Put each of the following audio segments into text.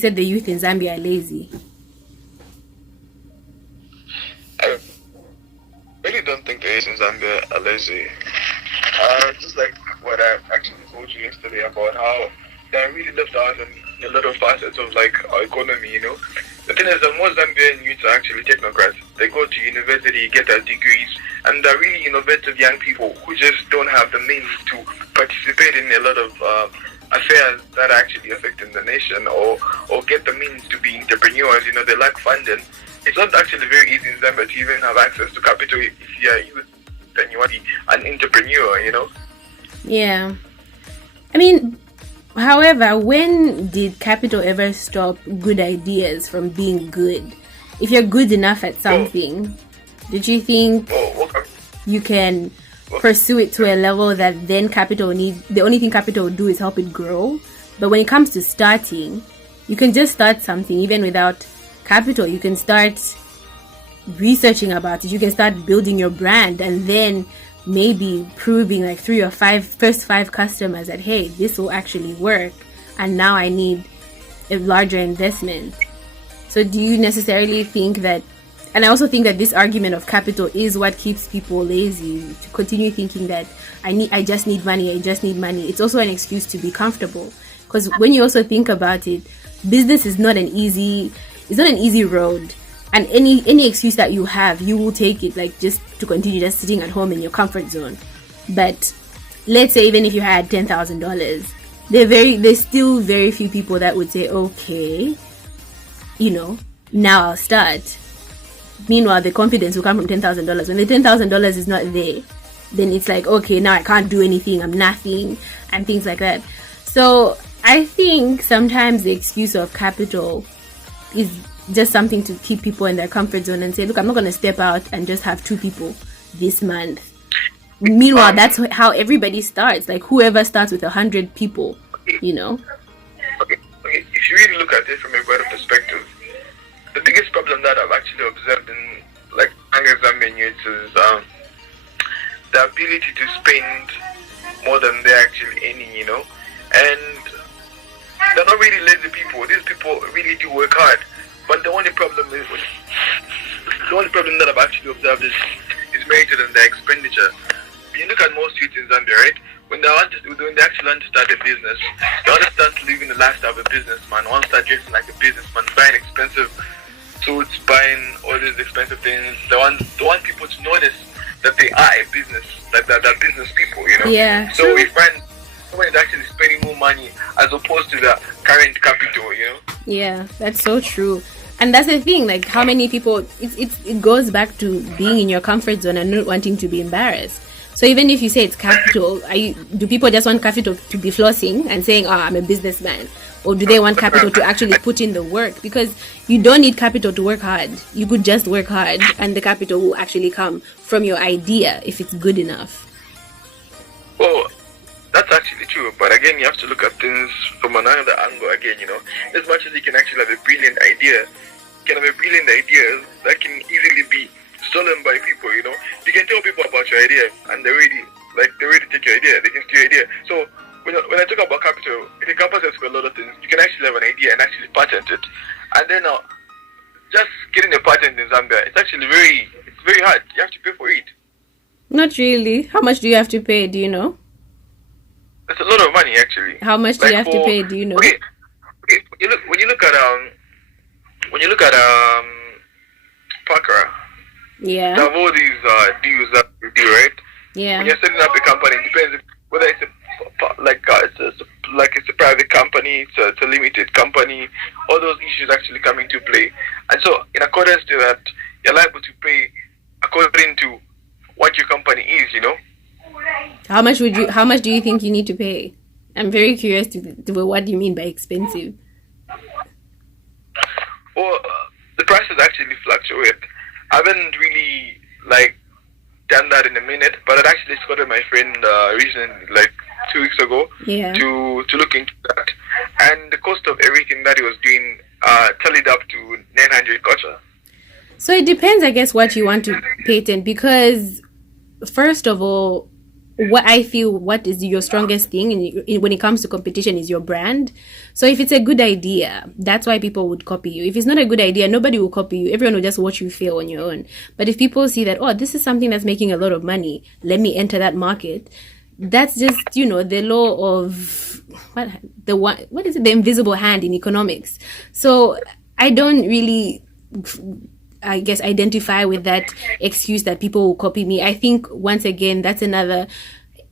said the youth in Zambia are lazy. I really don't think the youth in Zambia are lazy. Just like what I actually told you yesterday about how they're really left out in a lot of facets of like our economy, you know. The thing is that most Zambian youths are actually technocrats. They go to university, get their degrees, and they're really innovative young people who just don't have the means to participate in a lot of affairs that are actually affecting the nation, or get the means to be entrepreneurs. You know, they lack funding. It's not actually very easy in Zambia to even have access to capital if you're a youth and you want to be an entrepreneur, you know. Yeah. I mean, however, when did capital ever stop good ideas from being good? If you're good enough at something, did you think you can pursue it to a level that then capital needs? The only thing capital will do is help it grow. But when it comes to starting, you can just start something even without capital. You can start researching about it. You can start building your brand, and then maybe proving like through your first five customers that, hey, this will actually work, and now I need a larger investment. So do you necessarily think that, and I also think that this argument of capital is what keeps people lazy, to continue thinking that I just need money. It's also an excuse to be comfortable, because when you also think about it, business is not an easy road. And any excuse that you have, you will take it, like just to continue just sitting at home in your comfort zone. But let's say even if you had $10,000, there's still very few people that would say, okay, you know, now I'll start. Meanwhile, the confidence will come from $10,000. When the $10,000 is not there, then it's like, okay, now I can't do anything, I'm nothing, and things like that. So I think sometimes the excuse of capital is just something to keep people in their comfort zone and say, look, I'm not going to step out and just have 2 people this month. Meanwhile, that's how everybody starts. Like whoever starts with 100 people, you know. Okay. If you really look at it from a broader perspective, the biggest problem that I've actually observed in like Zambian youths is the ability to spend more than they're actually earning, you know. And they're not really lazy people. These people really do work hard. But the only problem that I've actually observed is measured in their expenditure. When you look at most youths in Zambia, right? When they actually want to start a business, they want to start living the lifestyle of a businessman. They want to start dressing like a businessman, buying expensive suits, buying all these expensive things. They want people to notice that they are a business, like they're business people, you know. Yeah. So we find someone is actually spending more money as opposed to the current capital, you know. Yeah, that's so true. And that's the thing, like how many people, it goes back to being in your comfort zone and not wanting to be embarrassed. So even if you say it's capital, do people just want capital to be flossing and saying, oh, I'm a businessman? Or do they want capital to actually put in the work? Because you don't need capital to work hard. You could just work hard and the capital will actually come from your idea if it's good enough. Well, that's actually true, but again, you have to look at things from another angle again, you know. As much as you can actually have a brilliant idea, you can have a brilliant idea that can easily be stolen by people, you know. You can tell people about your idea, and they really take your idea, they can steal your idea. So, when I talk about capital, it encompasses for a lot of things. You can actually have an idea and actually patent it. And then, just getting a patent in Zambia, it's very hard. You have to pay for it. Not really. How much do you have to pay, do you know? It's a lot of money, actually. How much do you have to pay? Do you know? Okay. When you look at Pakra, yeah, they have all these deals that you do, right? Yeah. When you're setting up a company, it depends whether it's a private company, it's a limited company. All those issues actually come into play, and so in accordance to that, you're liable to pay according to what your company is, you know. How much do you think you need to pay? I'm very curious to what do you mean by expensive? Well, the prices actually fluctuate. I haven't really done that in a minute, but I actually spotted my friend recently, 2 weeks ago, yeah, to look into that, and the cost of everything that he was doing tallied up to 900 kwacha. So it depends, I guess, what you want to patent, because first of all, what I feel what is your strongest thing when it comes to competition is your brand. So if it's a good idea, that's why people would copy you. If it's not a good idea, nobody will copy you. Everyone will just watch you fail on your own. But if people see that, oh, this is something that's making a lot of money, let me enter that market. That's just, the law of what is it? The invisible hand in economics. So I don't really, I guess, identify with that excuse that people will copy me. I think once again that's another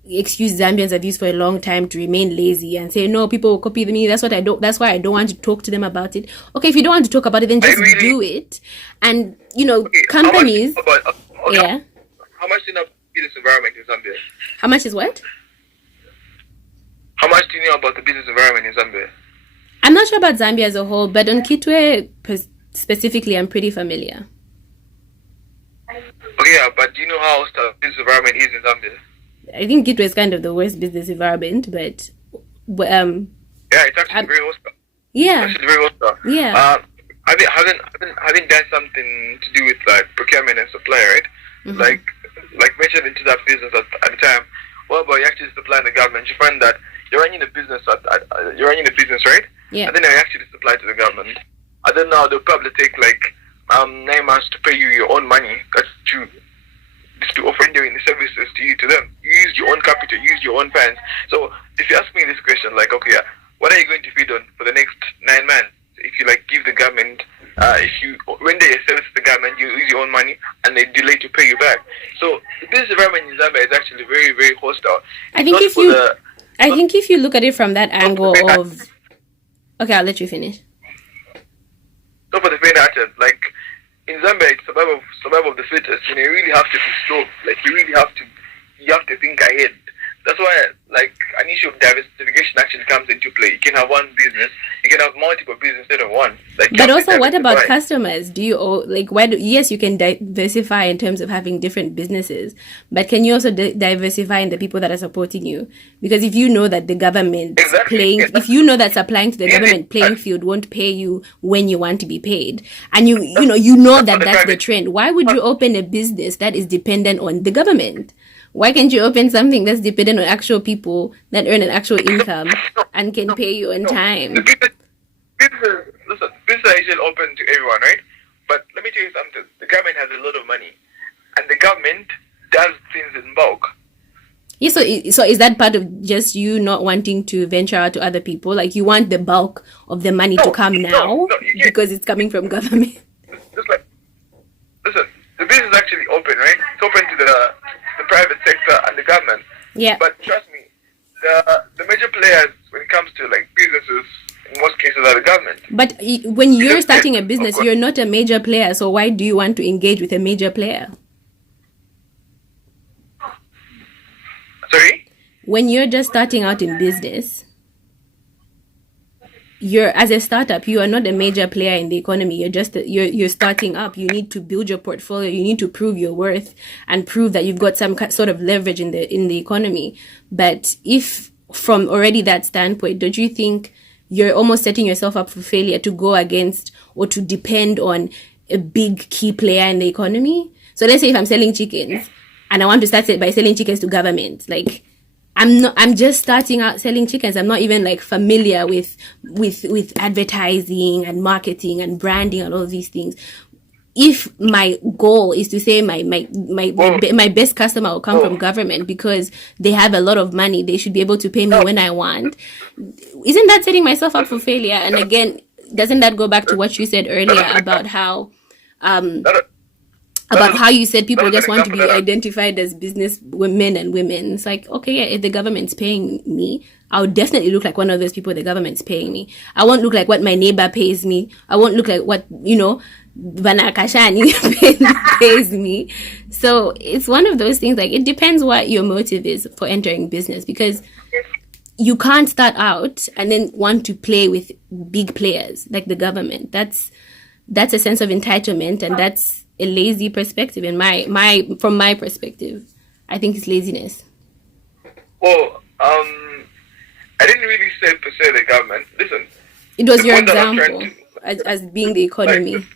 excuse Zambians have used for a long time to remain lazy and say no, people will copy me. That's what I don't. That's why I don't want to talk to them about it. Okay, if you don't want to talk about it, then just do it. And Okay, companies. Yeah. How much do you know about the business environment in Zambia? How much is what? How much do you know about the business environment in Zambia? I'm not sure about Zambia as a whole, but on Kitwe specifically, I'm pretty familiar. Okay, yeah, but do you know how the business environment is in Zambia? I think Kitwe is kind of the worst business environment, but yeah, it's actually very hostile. Yeah. It's actually very hostile. Yeah. Having done something to do with like procurement and supply, right? Mm-hmm. Like mentioned into that business at the time. Well, but you actually supply the government. You find that you're running a business right? Yeah. And then you actually supply to the government. And then now they'll probably take like 9 months to pay you your own money. That's true. Just to offer doing the services to them. You use your own capital, you use your own funds. So if you ask me this question, like, okay, what are you going to feed on for the next 9 months? If you like give the government, when they service the government, you use your own money and they delay to pay you back. So this environment in Zambia is actually very, very hostile. I think if you look at it from that angle of, okay, I'll let you finish. So for the faint-hearted, like in Zambia, it's survival of the fittest. You really have to be strong. Like you have to think ahead. That's why, like, an issue of diversification actually comes into play. You can have one business, you can have multiple businesses instead of one. Like, but also, what about customers? Do you yes, you can diversify in terms of having different businesses, but can you also diversify in the people that are supporting you? Because if you know that the government if you know that supplying to the government playing field won't pay you when you want to be paid, and you know that that's the trend, why would you open a business that is dependent on the government? Why can't you open something that's dependent on actual people that earn an actual income and can pay you on time? Business is open to everyone, right? But let me tell you something. The government has a lot of money, and the government does things in bulk. Yeah, so is that part of just you not wanting to venture out to other people? Like you want the bulk of the money to come now because it's coming from government? Listen, the business is actually open, right? It's open to the private sector and the government. Yeah. But trust me, the major players when it comes to like businesses in most cases are the government. But when you're starting a business, you're not a major player. So why do you want to engage with a major player? Sorry? When you're just starting out in business, as a startup, you are not a major player in the economy. You're starting up. You need to build your portfolio. You need to prove your worth and prove that you've got some sort of leverage in the economy. But if from already that standpoint, don't you think you're almost setting yourself up for failure to go against or to depend on a big key player in the economy? So let's say if I'm selling chickens and I want to start by selling chickens to government, like I'm just starting out selling chickens. I'm not even like familiar with advertising and marketing and branding and all these things. If my goal is to say my best customer will come from government because they have a lot of money, they should be able to pay me when I want, isn't that setting myself up for failure? And again, doesn't that go back to what you said earlier about how you said people just want to be identified as business women and women? It's like, okay, yeah, if the government's paying me, I'll definitely look like one of those people the government's paying me. I won't look like what my neighbor pays me. I won't look like what, Banakashani pays me. So it's one of those things, like, it depends what your motive is for entering business, because you can't start out and then want to play with big players like the government. That's a sense of entitlement, and that's a lazy perspective from my perspective. I think it's laziness. Well, I didn't really say per se the government. Listen, it was your example as being the economy.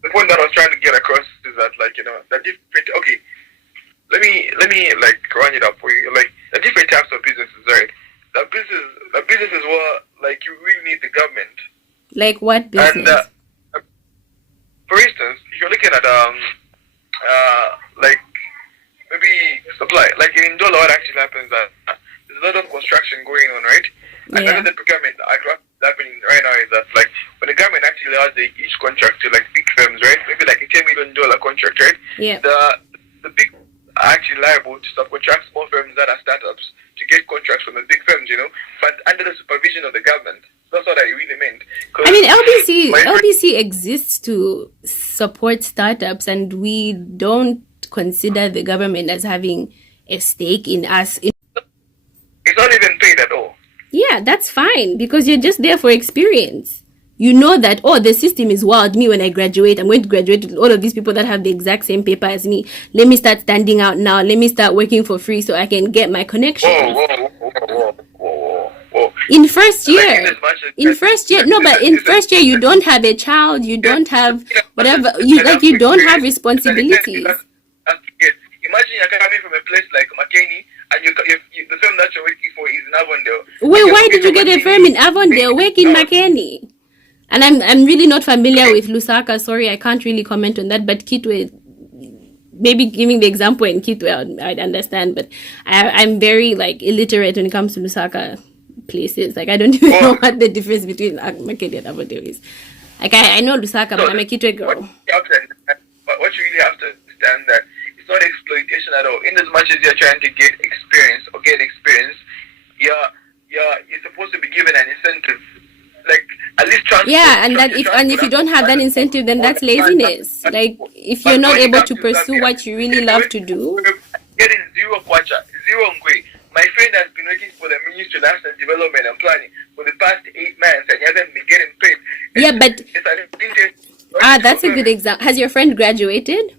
The point that I was trying to get across is that, like, that if let me like run it up for you. Like the different types of businesses, right? The businesses were like you really need the government. Like what And business? for instance, if you're looking at like maybe supply, like in Ndola, what actually happens is that there's a lot of construction going on, right? And Yeah. under the procurement, what's happening right now is that like when the government actually allows each contract to like big firms, right? Maybe like a $10 million contract, right? Yeah. The big are actually liable to subcontract small firms that are startups to get contracts from the big firms, but under the supervision of the government. That's what I really meant. I mean, LBC My friend- LBC exists to support startups, and we don't consider the government as having a stake in us. It's not even paid at all. Yeah, that's fine because you're just there for experience. You know that, oh, the system is wild. Me, when I graduate, I'm going to graduate with all of these people that have the exact same paper as me. Let me start standing out now. Let me start working for free so I can get my connections. Whoa. In first Like, year, no, but in first year, you don't have a child, you don't have whatever, you don't have responsibilities. Imagine you're coming from a place like McKinney, and the firm that you're working for is in Avondale. Wait, why did you get a firm in Avondale? Work in McKinney. And I'm really not familiar with Lusaka. Sorry, I can't really comment on that. But Kitwe, maybe giving the example in Kitwe, I'd understand. But I'm very illiterate when it comes to Lusaka places. I don't even know what the difference between McKinney and Avondale is. I know Lusaka, but I'm a Kitwe girl. What you really have to understand that it's not exploitation at all. In as much as you're trying to get experience, you're supposed to be given an incentive. At least transport. Yeah, and if you don't have that incentive, then that's laziness. If you're not able to pursue what you really love to do. Getting zero kwacha, zero ngwe. My friend has been working for the Ministry of National Development and Planning for the past 8 months and he hasn't been getting paid. Yeah, but that's a good example. Has your friend graduated?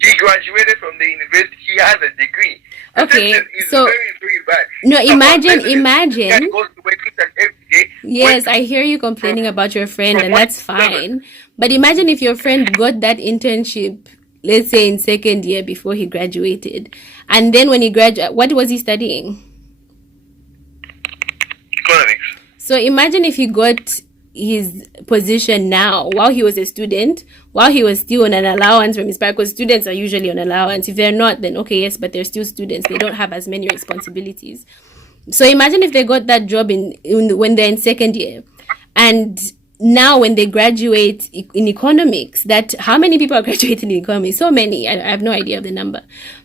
He graduated from the university. He has a degree. Okay, so very, very bad. No, imagine. Yes, When- I hear you complaining about your friend, and that's fine. But imagine if your friend got that internship, let's say in second year before he graduated, and then when he graduated, what was he studying? Economics. So imagine if he got his position now while he was a student, while he was still on an allowance from his parents, because students are usually on allowance. If they're not, then okay, yes, but they're still students. They don't have as many responsibilities. So imagine if they got that job when they're in second year, and now when they graduate in economics, that how many people are graduating in economics? So many. I have no idea of the number.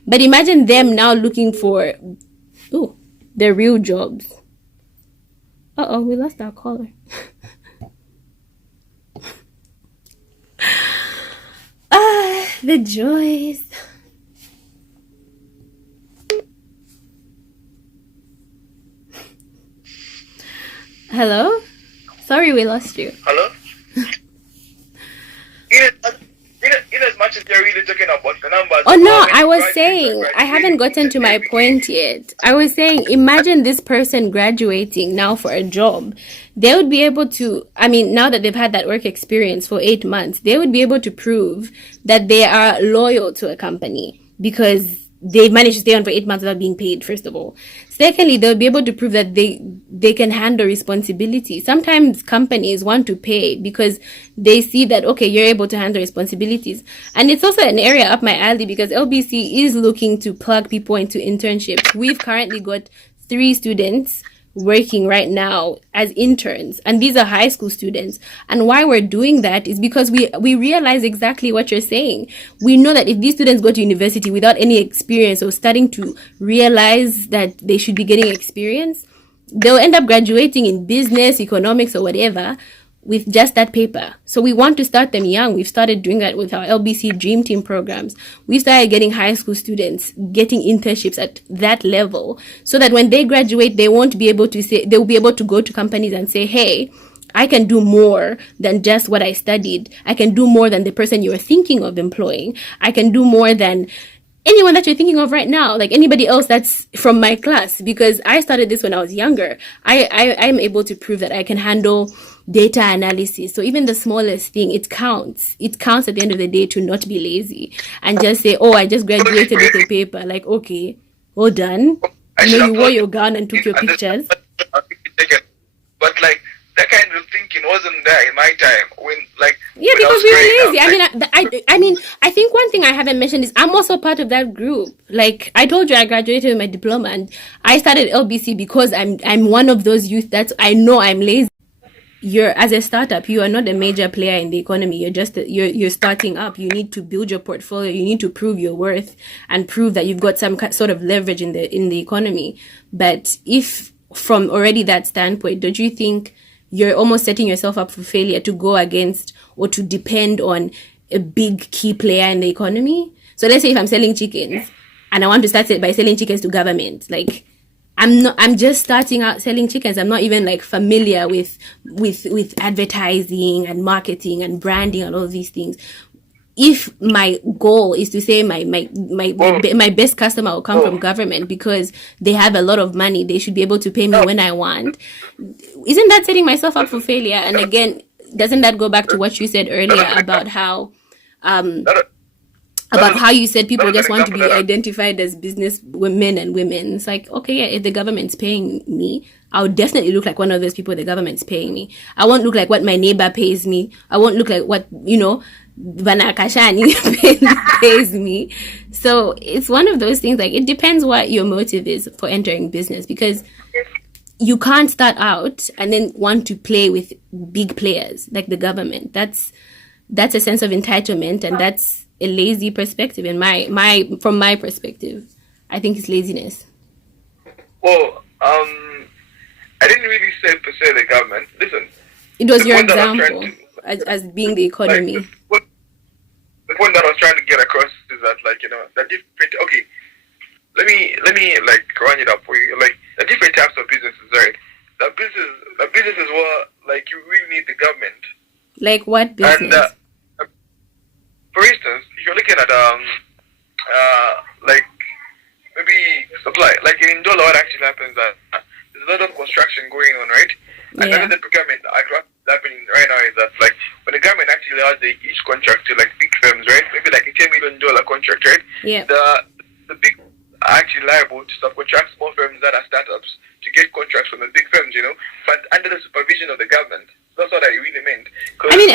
But imagine them now looking for their real jobs. We lost our caller. The joys. Hello? Sorry we lost you. Hello? In as much as you're really talking about the numbers. Oh no, I was saying, I haven't gotten to my point yet. I was saying, imagine this person graduating now for a job. They would be able to, now that they've had that work experience for 8 months, they would be able to prove that they are loyal to a company because they've managed to stay on for 8 months without being paid, first of all. Secondly, they'll be able to prove that they can handle responsibility. Sometimes companies want to pay because they see that, okay, you're able to handle responsibilities. And it's also an area up my alley because LBC is looking to plug people into internships. We've currently got 3 students working right now as interns, and these are high school students. And why we're doing that is because we realize exactly what you're saying. We know that if these students go to university without any experience or starting to realize that they should be getting experience, they'll end up graduating in business, economics, or whatever with just that paper. So we want to start them young. We've started doing that with our LBC Dream Team programs. We started getting high school students getting internships at that level so that when they graduate, they won't be able to say, they'll be able to go to companies and say, hey, I can do more than just what I studied. I can do more than the person you're thinking of employing. I can do more than anyone that you're thinking of right now, like anybody else that's from my class, because I started this when I was younger. I'm able to prove that I can handle data analysis. So even the smallest thing, it counts. It counts at the end of the day to not be lazy and just say, oh, I just graduated with a paper. Like, okay, well done. I You should know, have you wore thought your gown and took your and pictures. but like that kind of thinking wasn't there in my time when Yeah, when I because was we were growing up. lazy. I mean, I think one thing I haven't mentioned is I'm also part of that group. Like I told you, I graduated with my diploma, and I started LBC because I'm one of those youth that I know I'm lazy. You're as a startup, you are not a major player in the economy. You're starting up. You need to build your portfolio. You need to prove your worth and prove that you've got some sort of leverage in the economy. But if from already that standpoint, don't you think you're almost setting yourself up for failure to go against or to depend on a big key player in the economy? So let's say if I'm selling chickens and I want to start by selling chickens to government, like I'm just starting out selling chickens. I'm not even like familiar with advertising and marketing and branding and all these things. If my goal is to say my best customer will come from government because they have a lot of money, they should be able to pay me when I want, isn't that setting myself up for failure? And again, doesn't that go back to what you said earlier about how you said people just want to be identified as business women and women? It's like, okay, yeah, if the government's paying me, I'll definitely look like one of those people the government's paying me. I won't look like what my neighbor pays me. I won't look like what, Vanakashani pays me. So it's one of those things, like it depends what your motive is for entering business, because you can't start out and then want to play with big players like the government. That's a sense of entitlement, and that's a lazy perspective. In from my perspective, I think it's laziness. Well, I didn't really say per se the government. Listen, it was your example as being the economy. The point that I was trying to get across is that, the different. Okay, let me like run it up for you. Like the different types of businesses, right? The businesses were like you really need the government. Like what business? And for instance, if you're looking at like maybe supply, like in Ndola, what actually happens that there's a lot of construction going on, right? And then the procurement happening right now is that like when the government actually allows each contract to like big firms, right? Maybe like a $10 million contract, right? Yeah. The big are actually liable to subcontract small firms that are startups to get contracts from the big firms, but under the supervision of the government. That's what I really meant. I mean,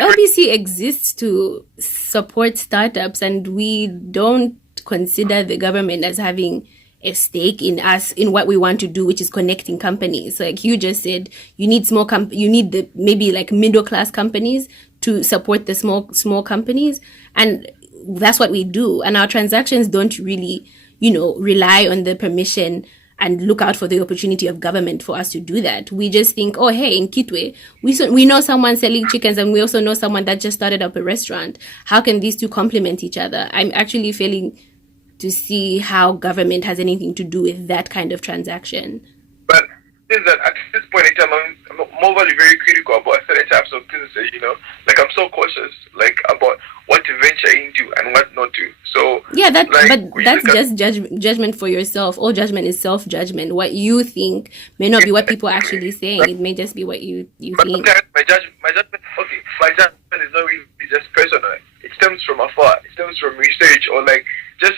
LBC exists to support startups, and we don't consider the government as having a stake in us, in what we want to do, which is connecting companies. Like you just said, you need you need the maybe like middle class companies to support the small companies, and that's what we do. And our transactions don't really, rely on the permission and look out for the opportunity of government for us to do that. We just think, oh, hey, in Kitwe, we know someone selling chickens, and we also know someone that just started up a restaurant. How can these two complement each other? I'm actually failing to see how government has anything to do with that kind of transaction. But at this point in time, I'm morally very critical about certain types of businesses, Like I'm so cautious, like about what to venture into and what not to. So yeah, that's just judgment for yourself. All judgment is self-judgment. What you think may not be what people are actually saying. It may just be what you think. My judgment is not really just personal. It stems from afar. It stems from research or like just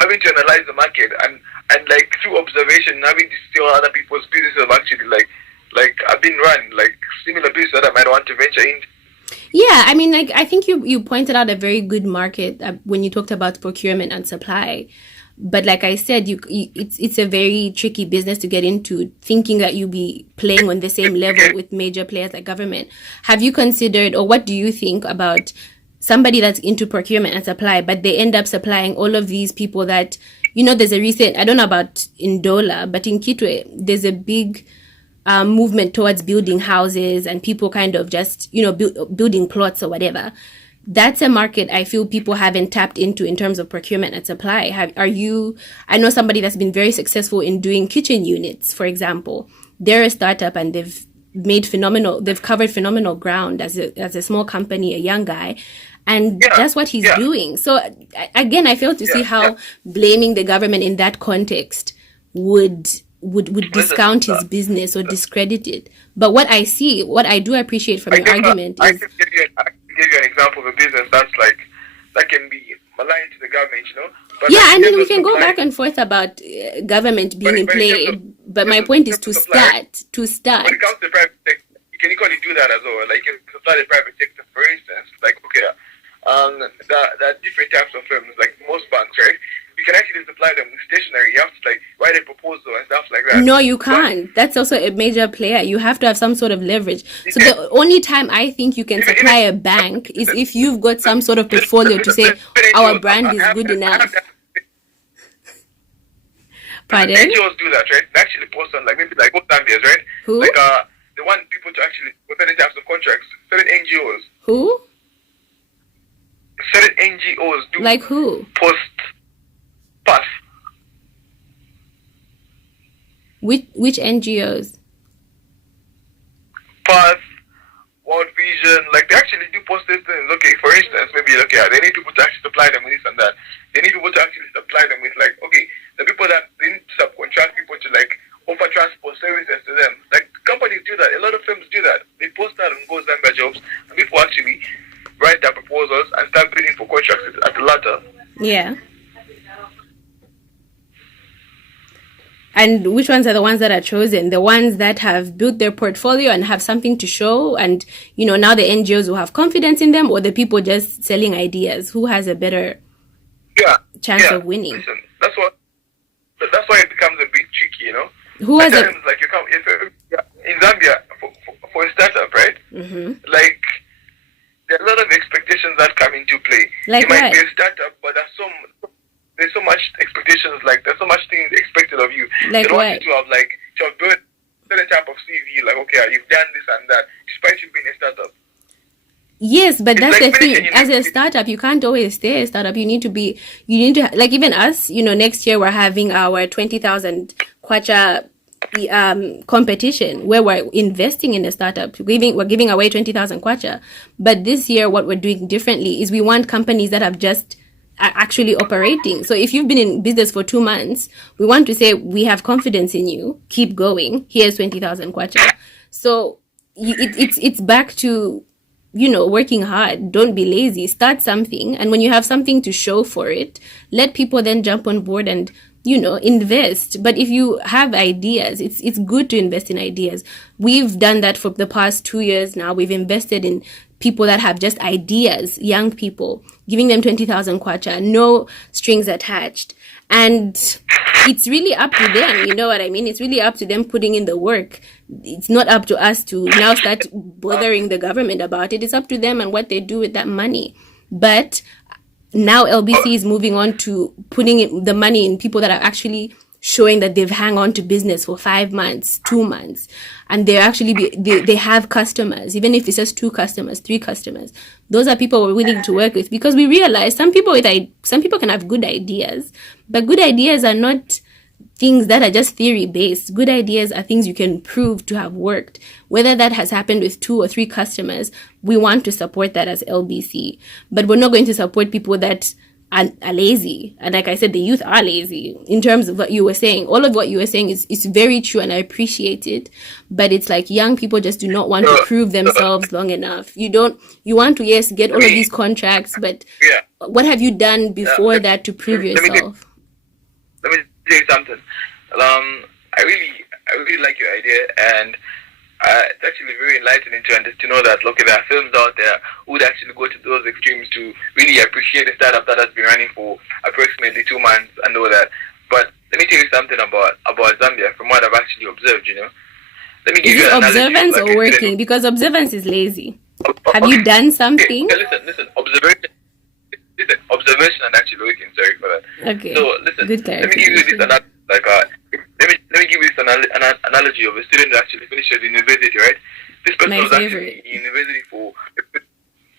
having to analyze the market and like through observation, having to see how other people's businesses have actually like have been run, like similar business that I might want to venture into. Yeah, I mean, like I think you pointed out a very good market when you talked about procurement and supply. But like I said, it's a very tricky business to get into, thinking that you'll be playing on the same level with major players like government. Have you considered, or what do you think about somebody that's into procurement and supply, but they end up supplying all of these people that, there's a recent, I don't know about Ndola, but in Kitwe, there's a big movement towards building houses and people kind of just, building plots or whatever. That's a market I feel people haven't tapped into in terms of procurement and supply. I know somebody that's been very successful in doing kitchen units, for example. They're a startup and they've made phenomenal. They've covered phenomenal ground as a small company, a young guy, and Yeah, that's what he's yeah, doing. So again, I fail to see yeah, yeah. how blaming the government in that context would Listen, discount his business or discredit it. But what I do appreciate from your argument I is, I can give you an example of a business that's like that can be maligned to the government, you know. But yeah, like I in mean, terms we of can go supply, back and forth about government being in but in terms play. of But my point is to supply, right? start. To When it start. comes to the private sector, you can equally do that as well. Like you can supply the private sector, for instance, like okay, there are different types of firms, like most banks, right? You can actually supply them with stationery. You have to like write a proposal and stuff like that. No, you But can't. That's also a major player. You have to have some sort of leverage. you So can the only time I think you can supply a bank is if you've got some sort of portfolio to say our brand is good I have enough. that. Pardon? NGOs do that, right? They actually post on like maybe like what Zambia's, right? Who? Like they want people to actually with certain types of contracts. Who? Certain NGOs do Like who? post pass. Which NGOs? Pass, World Vision, like they actually do post these things. Okay, for instance, maybe okay, they need people to actually supply them with this and that. They need people to actually supply them with like okay, the people that they need to subcontract people to like offer transport services to them. Like companies do that. A lot of firms do that. They post that on Go Zambia Jobs, and people actually write their proposals and start bidding for contracts at the latter. Yeah. And which ones are the ones that are chosen? The ones that have built their portfolio and have something to show, and now the NGOs will have confidence in them, or the people just selling ideas? Who has a better chance of winning? Listen, that's why it becomes a bit tricky, Who has Sometimes, like in Zambia for a startup, right? Mm-hmm. Like there are a lot of expectations that come into play. Like it might what? be a startup, but there's so much expectations. Like there's so much things expected of you. Like they want what? you to have built certain type of CV. Like okay, you've done this and that, despite you being a startup. Yes, but It's that's like the thing. finishing As a startup, you can't always stay a startup. You need to, like even us, next year we're having our 20,000 kwacha competition where we're investing in a startup. We're giving away 20,000 kwacha. But this year, what we're doing differently is we want companies that have just are actually operating. So if you've been in business for 2 months, we want to say we have confidence in you. Keep going. Here's 20,000 kwacha. So it's back to working hard. Don't be lazy. Start something, and when you have something to show for it, let people then jump on board and invest. But if you have ideas, it's good to invest in ideas. We've done that for the past 2 years now. We've invested in people that have just ideas, young people, giving them 20,000 kwacha, no strings attached. And it's really up to them, you know what I mean? It's really up to them putting in the work. It's not up to us to now start bothering the government about it. It's up to them and what they do with that money. But now LBC is moving on to putting the money in people that are actually showing that they've hung on to business for 5 months, 2 months, and they have customers, even if it's just 2 customers, 3 customers. Those are people we're willing to work with, because we realize some people can have good ideas, but good ideas are not things that are just theory based. Good ideas are things you can prove to have worked. Whether that has happened with 2 or 3 customers, we want to support that as LBC, but we're not going to support people that are lazy. And like I said, the youth are lazy. In terms of what you were saying, all of what you were saying is very true, and I appreciate it. But it's like young people just do not want to prove themselves long enough. You want to, yes, get all of these contracts, but what have you done before that to prove yourself? Let me tell you something. I really like your idea, and it's actually very enlightening to know that there are firms out there who would actually go to those extremes to really appreciate a startup that has been running for approximately 2 months and all that. But let me tell you something about Zambia from what I've actually observed. Let me give you an observance analogy, or working, because observance is lazy. Have you done something? Okay, listen. Observation and actually working. Sorry for that. Okay. So listen. Good let me give you this let me give you this analogy of a student who actually finishes university, right? This person was actually in university for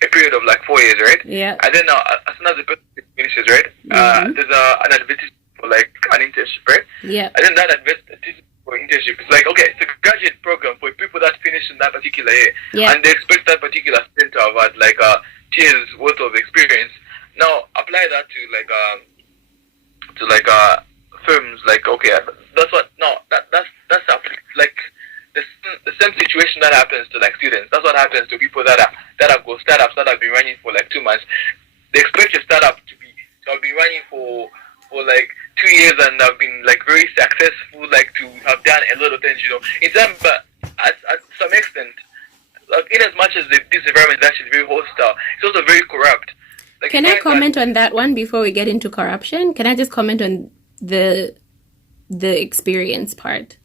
a period of like 4 years, right? Yeah. And then now, as soon as the person finishes, right, there's an advertisement for like an internship, right? Yeah. And then that advertisement for internship internship. It's like, okay, it's a graduate program for people that finish in that particular year, Yeah. and they expect that particular student to have had like 2 years worth of experience. Now apply that to firms. Like, okay, that's what. No, that's like the same situation that happens to like students. That's what happens to people that have got startups that have been running for like 2 months. They expect your startup to have been running for like 2 years and have been like very successful, like to have done a lot of things, in terms, but at some extent, like in as much as this environment is actually very hostile, it's also very corrupt. Like, can I comment on that one before we get into corruption? Can I just comment on the experience part?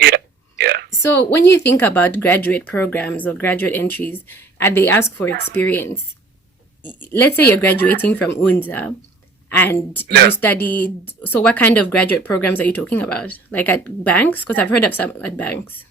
Yeah. So when you think about graduate programs or graduate entries and they ask for experience, let's say you're graduating from UNZA and you studied, so what kind of graduate programs are you talking about? Like at banks? Because I've heard of some at banks.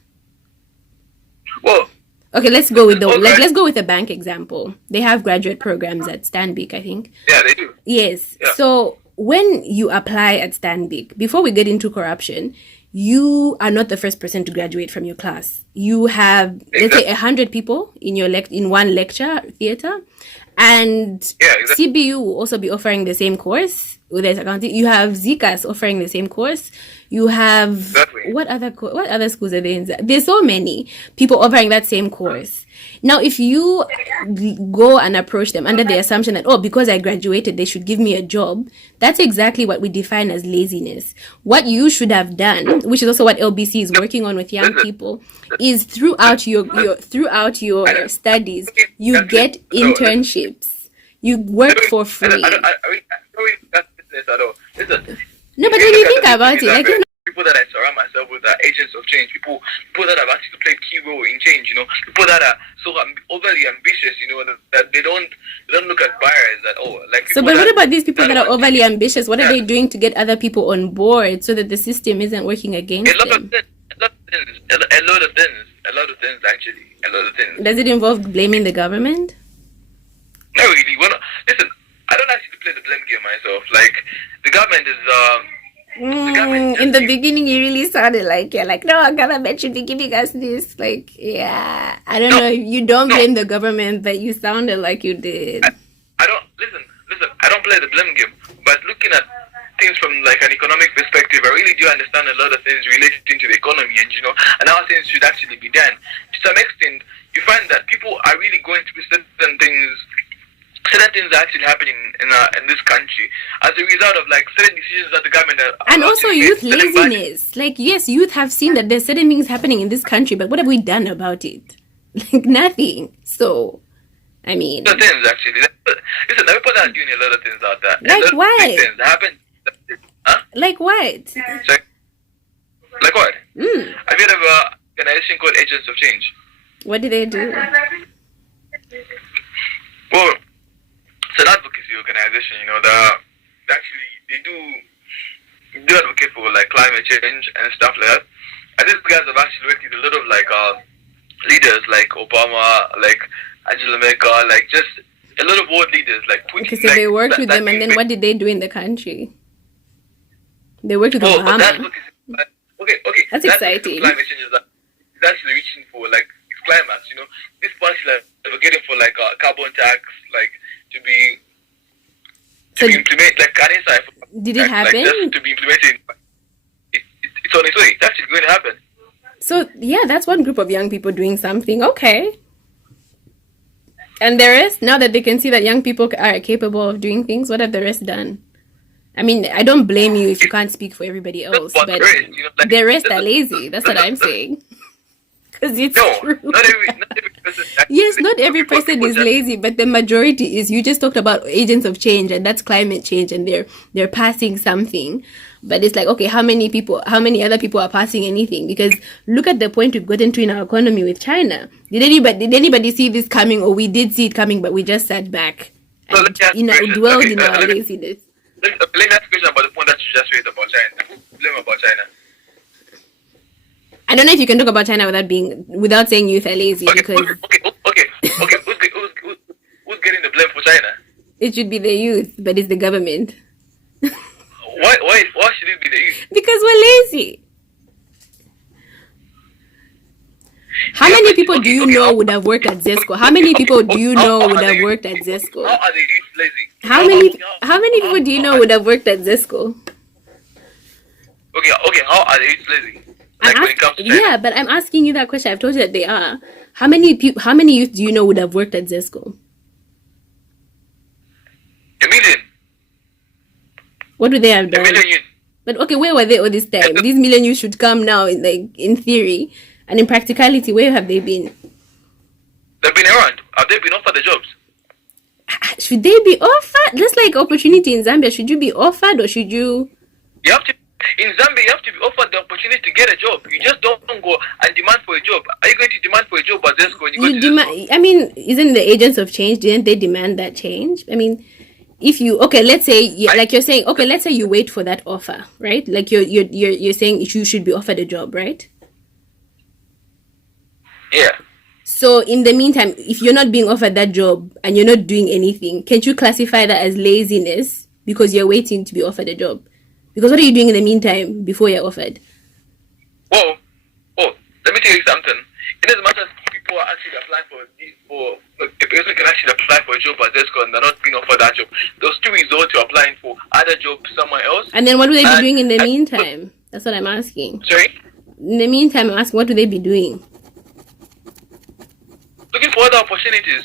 Well, okay, let's go with let's go with a bank example. They have graduate programs at Stanbic, I think. Yeah, they do. Yes. Yeah. So when you apply at Stanbic, before we get into corruption, you are not the first person to graduate from your class. You have, let's say, 100 people in your in one lecture theater, and CBU will also be offering the same course. There's accounting. You have ZCAS offering the same course. You have what other schools are there? There's so many people offering that same course. Now, if you go and approach them under the assumption that, oh, because I graduated, they should give me a job, that's exactly what we define as laziness. What you should have done, which is also what LBC is working on with young people, is throughout your studies, you get internships. You work for free. No, but when you think about it, like, people that I surround myself with are agents of change. People that have actually played key role in change. People that are so overly ambitious. That they don't look at buyers at all. Like, so, but what about these people that are overly ambitious? What are they doing to get other people on board so that the system isn't working against them? A lot of things, actually. A lot of things. Does it involve blaming the government? Not really. Well, listen, I don't actually play the blame game myself. Like, the government is. In the beginning, you really sounded like you're like, no, our government should be giving us this. Like, yeah, I don't know. You don't blame the government, but you sounded like you did. I don't listen. I don't play the blame game. But looking at things from like an economic perspective, I really do understand a lot of things relating to the economy, and how things should actually be done. To some extent, you find that people are really going through certain things are actually happening in this country as a result of like certain decisions that the government and also youth laziness. Like, yes, youth have seen that there's certain things happening in this country, but what have we done about it? Like, nothing. So, I mean, the things actually. Listen, people that are doing a lot of things out there. Like what? Things happen. Huh? Like what? Like what? Have you heard of an organization called Agents of Change? What do they do? Well, it's an advocacy organization, they do advocate for like climate change and stuff like that. And these guys have actually worked with a lot of like leaders like Obama, like Angela Merkel, like just a lot of world leaders, like Putin. Okay, so they worked with them, and then what did they do in the country? They worked with Obama. Okay. That's exciting. Climate change is actually reaching for like its climax. This party like advocating for like a carbon tax, like to be implemented, like an insight. Did it happen? Like, to be implemented. It's on its way. It's actually going to happen. So yeah, that's one group of young people doing something. Okay. And the rest, now that they can see that young people are capable of doing things, what have the rest done? I mean, I don't blame you if you can't speak for everybody else, but the rest are lazy. That's what I'm saying. Because it's true. Not every person. Yes, not every person is lazy, but the majority is. You just talked about agents of change, and that's climate change, and they're passing something. But it's like, okay, how many other people are passing anything? Because look at the point we've gotten to in our economy with China. Did anybody see this coming, or we did see it coming, but we just sat back and dwelled in our laziness? Let me ask a question about the point that you just raised about China. Blame about China. I don't know if you can talk about China without saying youth are lazy. Okay. Because Who's getting the blame for China? It should be the youth, but it's the government. Why should it be the youth? Because we're lazy. How many people do you know would have worked at Zesco? How many people do you know would have worked at Zesco? How are the youth lazy? How many people do you know would have worked at Zesco? Okay, how are the youth lazy? Like when it comes to yeah, but I'm asking you that question. I've told you that they are. How many youth do you know would have worked at Zesco? a million. What would they have A done? million youth. But okay, where were they all this time? These million youth should come now, in theory, and in practicality, where have they been? They've been around. Have they been offered the jobs? Should they be offered? Just like opportunity in Zambia, should you be offered or should you? You have to. In Zambia, you have to be offered the opportunity to get a job. You just don't go and demand for a job. Are you going to demand for a job at Zesco when you go to Zesco? I mean, isn't the agents of change? Didn't they demand that change? I mean, if you let's say like you're saying, let's say you wait for that offer, right? Like you're saying you should be offered a job, right? Yeah. So in the meantime, if you're not being offered that job and you're not doing anything, can't you classify that as laziness because you're waiting to be offered a job? Because what are you doing in the meantime before you're offered? Whoa, let me tell you something. In as much as people are actually applying for a person can actually apply for a job at Zesco and they're not being offered that job, those two resort to applying for other jobs somewhere else. And then what would they be doing in the meantime? That's what I'm asking. Sorry? In the meantime, I'm asking, what would they be doing? Looking for other opportunities.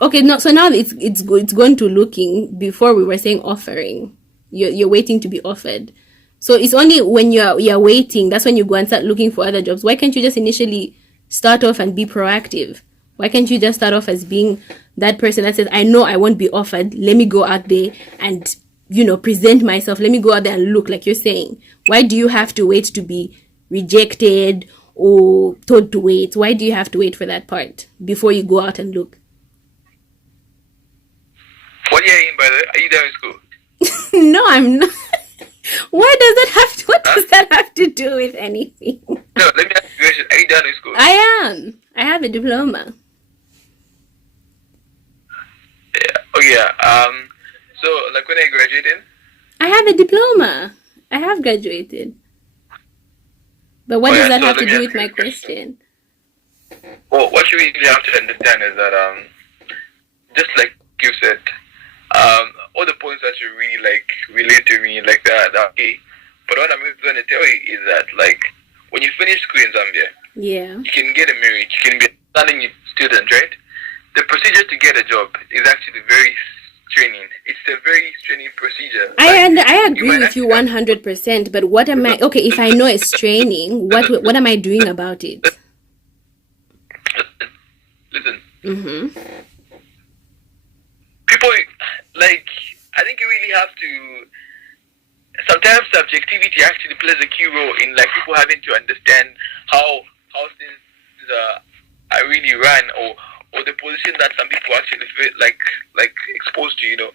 Okay, no. So now it's going to looking. Before we were saying offering. You're waiting to be offered. So it's only when you're waiting, that's when you go and start looking for other jobs. Why can't you just initially start off and be proactive? Why can't you just start off as being that person that says, I know I won't be offered. Let me go out there and, present myself. Let me go out there and look, like you're saying. Why do you have to wait to be rejected or told to wait? Why do you have to wait for that part before you go out and look? What are you in, by the way? Are you there in school? No, I'm not. What does that have to do with anything? No, let me ask you a question. Are you done in school? I am. I have a diploma. Yeah. Oh yeah. So like when are you graduating? I have a diploma. I have graduated. But what does that have to do with my question? Well, what you really have to understand is that just like you said, all the points that you really relate to me like that, okay. But what I'm going to tell you is that when you finish school in Zambia, yeah, you can get a marriage, you can be a studying student, right? The procedure to get a job is actually very straining. It's a very straining procedure. I agree with you 100%. But what am I? Okay, if I know it's training, what am I doing about it? Listen. Mm-hmm. People I think you really have to. Sometimes subjectivity actually plays a key role in people having to understand how things are really run or the position that some people actually feel exposed to.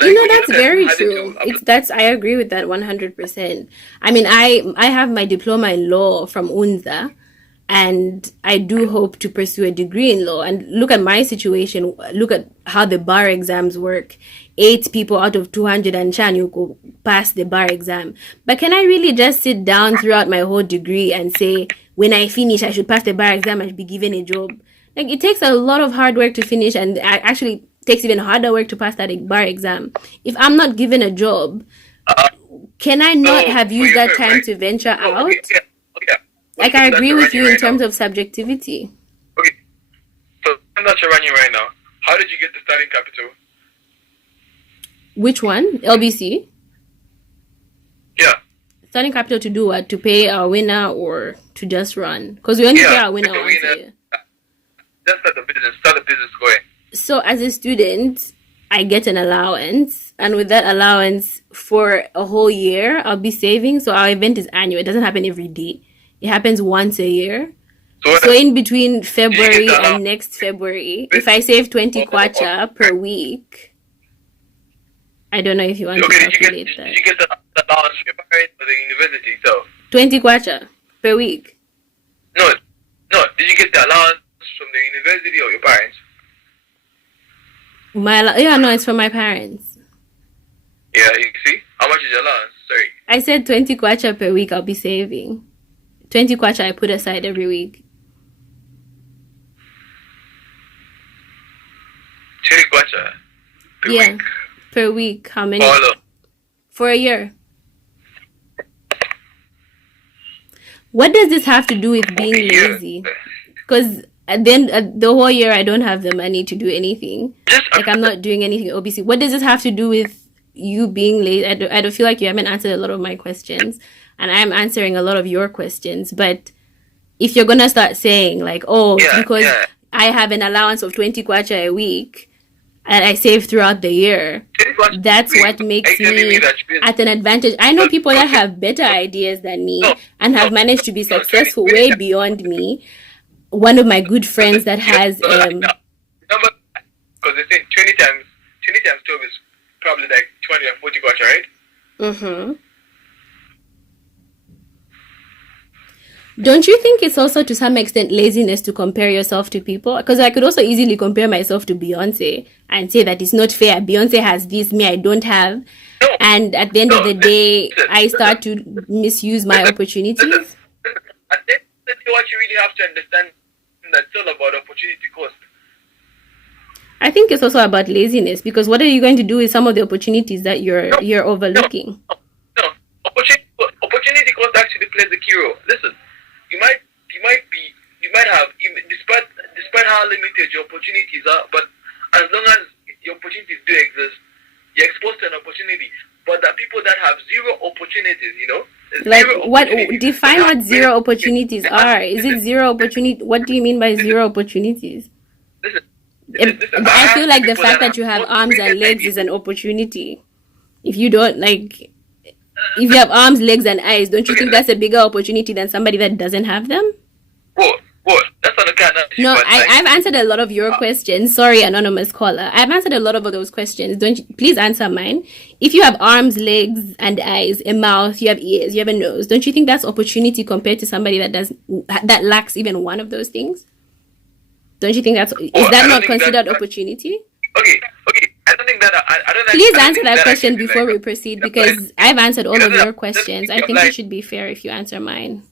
That's very true. I agree with that 100%. I mean, I have my diploma in law from UNZA. And I do hope to pursue a degree in law. And look at my situation. Look at how the bar exams work. 8 people out of 200 and you go pass the bar exam. But can I really just sit down throughout my whole degree and say, when I finish, I should pass the bar exam, I should be given a job? It takes a lot of hard work to finish, and actually takes even harder work to pass that bar exam. If I'm not given a job, can I not have used that time to venture out? I agree with you in terms of subjectivity. Okay. So, I'm not sure running right now. How did you get the starting capital? Which one? LBC? Yeah. Starting capital to do what? To pay our winner or to just run? Because we only pay our winner once a year. Just start the business going. So, as a student, I get an allowance. And with that allowance, for a whole year, I'll be saving. So, our event is annual. It doesn't happen every day. It happens once a year. So in between February and next February, if I save 20 kwacha per week, I don't know if you want to calculate that. Did you get the allowance from your parents or the university itself? 20 kwacha per week. No. Did you get the allowance from the university or your parents? No, it's from my parents. Yeah, you see? How much is your allowance? Sorry. I said 20 kwacha per week I'll be saving. 20 kwacha I put aside every week. kwacha per Yeah. week. Per week. How many? All of For a year. What does this have to do with being a year. lazy? Because then the whole year I don't have the money to do anything. Just Like I'm not doing anything OBC. What does this have to do with you being lazy? I don't feel like you haven't answered a lot of my questions, and I am answering a lot of your questions. But if you're gonna start saying like, oh, it's Yeah, because yeah. I have an allowance of 20 kwacha a week and I save throughout the year, that's what makes me at an advantage. I know people that have better ideas than me and have managed to be successful way beyond me. One of my good friends that has number, because they say 20 times 12 is probably like 20 or 40 kwacha, right? Mm-hmm. Don't you think it's also to some extent laziness to compare yourself to people? Because I could also easily compare myself to Beyonce and say that it's not fair. Beyonce has this, me, I don't have. No. And at the end of the day, Listen, I start to misuse my opportunities. Listen, at the end of the day, what you really have to understand that it's all about opportunity cost. I think it's also about laziness, because what are you going to do with some of the opportunities that you're overlooking? No. Opportunity cost actually plays a key role. Listen, you might have, despite how limited your opportunities are, but as long as your opportunities do exist, you're exposed to an opportunity. But the people that have zero opportunities, Like what? Define what zero opportunities are. Is it zero opportunity? What do you mean by zero opportunities? Listen, I feel like the fact that you have arms and legs is an opportunity. If you don't like, if you have arms, legs, and eyes, don't you think that's a bigger opportunity than somebody that doesn't have them? What? That's not the kind of No, I've answered a lot of your questions. Sorry, anonymous caller. I've answered a lot of those questions. Don't you, please answer mine. If you have arms, legs, and eyes, a mouth, you have ears, you have a nose, don't you think that's opportunity compared to somebody that lacks even one of those things? Don't you think is that not considered opportunity? Okay. I don't think that. I don't. Please answer that question before we proceed, because I've answered all of your questions. I think it should be fair if you answer mine.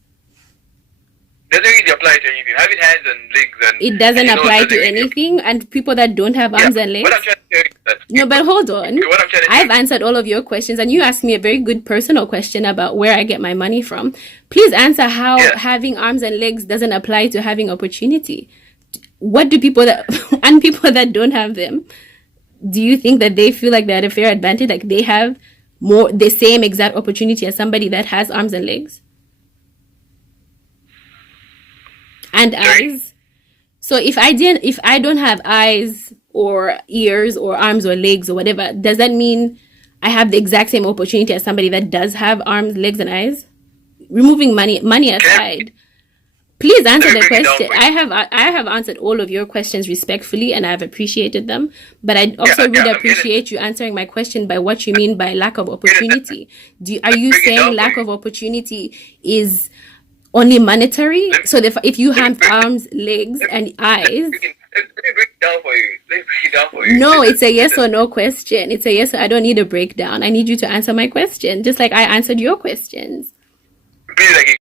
Doesn't really apply to anything. Having hands and legs and it doesn't apply to anything, and people that don't have arms and legs. What I'm trying to tell you is that, no, but hold on. what I'm trying to I've answered all of your questions, and you asked me a very good personal question about where I get my money from. Please answer how having arms and legs doesn't apply to having opportunity. What do people that and people that don't have them, do you think that they feel like they're at a fair advantage, like they have the same exact opportunity as somebody that has arms and legs and eyes? So if I don't have eyes or ears or arms or legs or whatever, does that mean I have the exact same opportunity as somebody that does have arms, legs, and eyes? Removing money aside, please answer the question. I have answered all of your questions respectfully, and I've appreciated them. But I also would appreciate you answering my question by what you mean by lack of opportunity. Are you saying lack of opportunity is only monetary? So if you have arms, legs, and eyes. Let me break it down for you. No, it's a yes or no question. It's a yes. I don't need a breakdown. I need you to answer my question, just like I answered your questions. Be like